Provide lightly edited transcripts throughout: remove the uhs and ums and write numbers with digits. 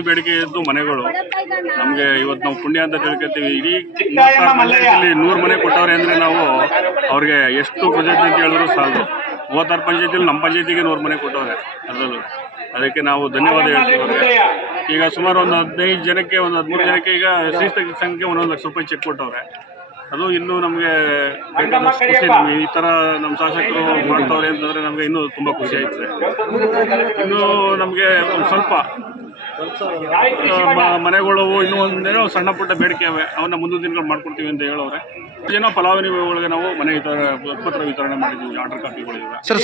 ಜಾಸ್ತಿ ಬೇಡಿಕೆ ಇದ್ದು ಮನೆಗಳು ನಮಗೆ ಇವತ್ತು ನಾವು ಪುಣ್ಯ ಅಂತ ತಿಳ್ಕೊತೀವಿ. ಇಡೀ 36 ಪಂಚಾಯತಿಯಲ್ಲಿ 100 ಮನೆ ಕೊಟ್ಟವ್ರೆ ಅಂದರೆ ನಾವು ಅವ್ರಿಗೆ ಎಷ್ಟು ಕೃತಜ್ಞತೆ ಹೇಳಿದ್ರು ಸಾಲದು. 36 ಪಂಚಾಯತಿಯಲ್ಲಿ ನಮ್ಮ ಪಂಚಾಯತಿಗೆ 100 ಮನೆ ಕೊಟ್ಟವ್ರೆ. ಅದರಲ್ಲೂ ಅದಕ್ಕೆ ನಾವು ಧನ್ಯವಾದ ಹೇಳ್ತೀವಿ. ಈಗ ಸುಮಾರು ಒಂದು 15 ಜನಕ್ಕೆ, ಒಂದು 13 ಜನಕ್ಕೆ ಈಗ ಶ್ರೀ ಸಂಖ್ಯೆ 1 ಲಕ್ಷ ರೂಪಾಯಿ ಚೆಕ್ ಕೊಟ್ಟವ್ರೆ. ಅದು ಇನ್ನೂ ನಮಗೆ ಬೇಕಾದಷ್ಟು ಖುಷಿ. ಈ ಥರ ನಮ್ಮ ಶಾಸಕರು ಮಾಡ್ತವ್ರೆ ಅಂತಂದರೆ ನಮಗೆ ಇನ್ನೂ ತುಂಬ ಖುಷಿ ಆಯ್ತದೆ. ಇನ್ನೂ ನಮಗೆ ಒಂದು ಸ್ವಲ್ಪ ಮನೆಗಳು ಇನ್ನೂ ಒಂದೇನೋ ಸಣ್ಣ ಪುಟ್ಟ ಬೇಡಿಕೆ ಅವೆ, ಅವನ್ನ ಮುಂದಿನ ದಿನಗಳು ಮಾಡ್ಕೊಡ್ತೀವಿ ಅಂತ ಹೇಳೋರೆ. ಏನೋ ಫಲಾನುಭವಿಗಳಿಗೆ ನಾವು ಮನೆ ಪತ್ರ ವಿತರಣೆ ಮಾಡಿದ್ದೀವಿ, ಆರ್ಡರ್ ಕಾಪಿಗಳಿವೆ ಸರ್.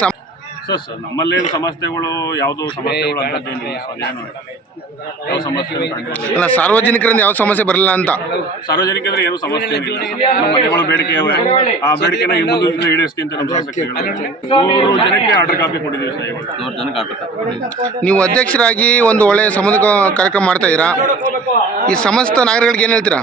ನಮ್ಮಲ್ಲೇನು ಸಮಸ್ಯೆಗಳು ಯಾವುದೋ ಸಮಸ್ಯೆಗಳು ಅಂತದ್ದೇನು ಅದೇನು ಯಾವ ಸಮಸ್ಯೆ ಅಲ್ಲ, ಸಾರ್ವಜನಿಕರಿಂದ ಯಾವ ಸಮಸ್ಯೆ ಬರಲ್ಲ ಅಂತ. ಸಾರ್ವಜನಿಕರಿಗೆ ಏನು ಸಮಸ್ಯೆ ಏನಿಲ್ಲ. ನಮ್ಮ ಮನೆಗಳು ಬೇಡಿಕೆ ಇವೆ, ಆ ಬೇಡಿಕೆನ ಮುಂದಿನ ಈಡೇರಿಸ್ತೀವಿ ಅಂತ ನಮ್ಮ ಶಾಸಕರು 100 ಜನಕ್ಕೆ ಆರ್ಡರ್ ಕಾಪಿ ಕೊಟ್ಟಿದ್ದೀವಿ ಸರ್. 100 ಜನಕ್ಕೆ ಆರ್ಡರ್ ಕಾಪಿ. ನೀವು ಅಧ್ಯಕ್ಷರಾಗಿ ಒಂದು ಒಳ್ಳೆಯ ಸಮುದಾಯ ಕಾರ್ಯಕ್ರಮ ಮಾಡ್ತಾ ಇದ್ದೀರಾ. ಈ ಸಮಸ್ತ ನಾಗರಿಕರಿಗೆ ಏನು ಹೇಳ್ತೀರಾ?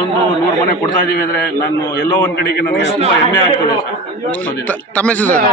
ಒಂದು 100 ಮನೆ ಕೊಡ್ತಾ ಇದ್ದೀವಿ ಅಂದರೆ ನಾನು ಎಲ್ಲೋ ಒಂದು ಕಡೆಗೆ ನನಗೆ ತುಂಬ ಹೆಮ್ಮೆ ಆಗ್ತದೆ ಸರ್. ತಮ್ಮ ಹೆಸರು ಸರ್?